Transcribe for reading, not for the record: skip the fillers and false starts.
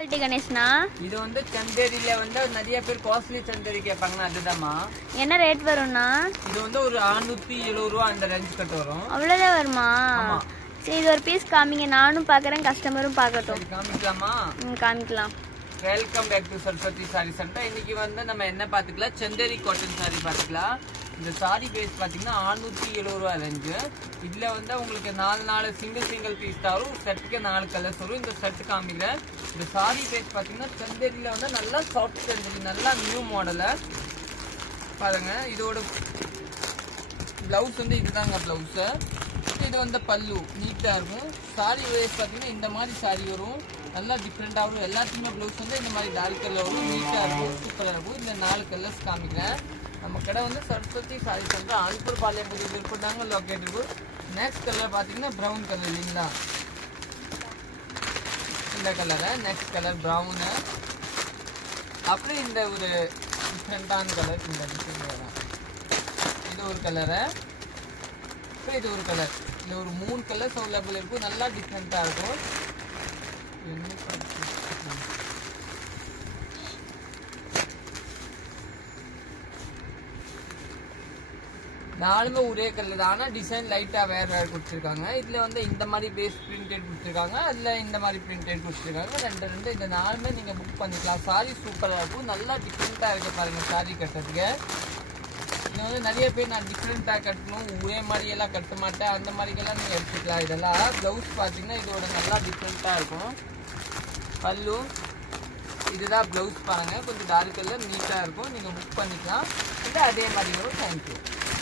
கணேஷ்னா இது வந்து சந்தேரியில வந்து நிறைய பேர் காஸ்ட்லி சந்தேரி கேட்பாங்க அதுதான்மா. என்ன ரேட் வரும்னா? இது வந்து ஒரு 670 ரூபா அந்த ரேஞ்ச் கட்ட வரும். அவ்வளவுதான் வருமா? சரி இது ஒரு பீஸ் காமிங்க, நானும் பாக்குறேன் கஸ்டமரும் பார்க்கட்டும். காமிக்கலாமா? காமிக்கலாம். Welcome back to Saraswathi sari centre. இன்னைக்கு வந்து நம்ம என்ன பாத்துக்கலாம், சந்தேரி காட்டன் சாரி பாத்துக்கலாம். இந்த சாரி பேஸ் பாத்தீங்கன்னா 670 ரூபா ரேஞ்சு. இதுல வந்து உங்களுக்கு 4 சிங்கிள் பீஸ் தரும். செட்டுக்கு 4 கலர்ஸ் வரும். இந்த செட்டு காமிக்கிறேன். இந்த சாரி பேஸ் பாத்தீங்கன்னா சந்தேரியில வந்து நல்லா சாஃப்ட் சந்தேரி, நல்லா நியூ மாடல பாருங்க. இதோட பிளவுஸ் வந்து இதுதாங்க பிளவுஸ். இது வந்து பல்லு நீட்டா இருக்கும். சாரி வேஸ் பாத்தீங்கன்னா இந்த மாதிரி சாரி வரும், நல்லா டிஃப்ரெண்டா வரும். எல்லாத்துக்குமே பிளவுஸ் வந்து இந்த மாதிரி டார்க் கலர் வரும், நீட்டா இருக்கும், சூப்பரா இருக்கும். இந்த 4 கலர்ஸ் காமிக்கிறேன். நம்ம கடை வந்து சரஸ்வதி சாரி சென்டர், ஆல்பூர் பாளையம் புது விருப்பதாங்க லொக்கேட் இருக்கும். நெக்ஸ்ட் கலர் பாத்தீங்கன்னா ப்ரௌன் கலர் இல்லைங்களா, இந்த கலரை நெக்ஸ்ட் கலர் ப்ரௌனு. அப்புறம் இந்த ஒரு டிஃப்ரெண்டான கலர், இந்த டிசைன் வரும். இது ஒரு கலரு, அப்புறம் இது ஒரு கலர். இந்த ஒரு 3 கலர்ஸ் அவைலபிள் இருக்கும், நல்லா டிஃப்ரெண்டா இருக்கும். நாலுமே ஒரே கலர் தான், ஆனா டிசைன் லைட்டா வேற கொடுத்துருக்காங்க. இதுல வந்து இந்த மாதிரி பேஸ் பிரிண்டட் கொடுத்துருக்காங்க, அதுல இந்த மாதிரி பிரிண்டட் கொடுத்துருக்காங்க. ரெண்டு இந்த 4மே நீங்க புக் பண்ணிக்கலாம். சாரி சூப்பரா இருக்கும், நல்லா டிஃப்ரெண்டா இருக்கு பாருங்க சாரி கட்டுறதுக்கு. இது வந்து நிறைய பேர் நான் டிஃப்ரெண்டா கட்டணும், ஒரே மாதிரி எல்லாம் கட்ட மாட்டேன், அந்த மாதிரிக்கெல்லாம் நீங்க எடுத்துக்கலாம். இதெல்லாம் பிளவுஸ் பாத்தீங்கன்னா இதோட நல்லா டிஃப்ரெண்டா இருக்கும். பல்லு இதுதான் பிளவுஸ் பாருங்க, கொஞ்சம் டார்க் கலர் நீட்டா இருக்கும். நீங்க புக் பண்ணிக்கலாம். இது அதே மாதிரி வரும். தேங்க்யூ.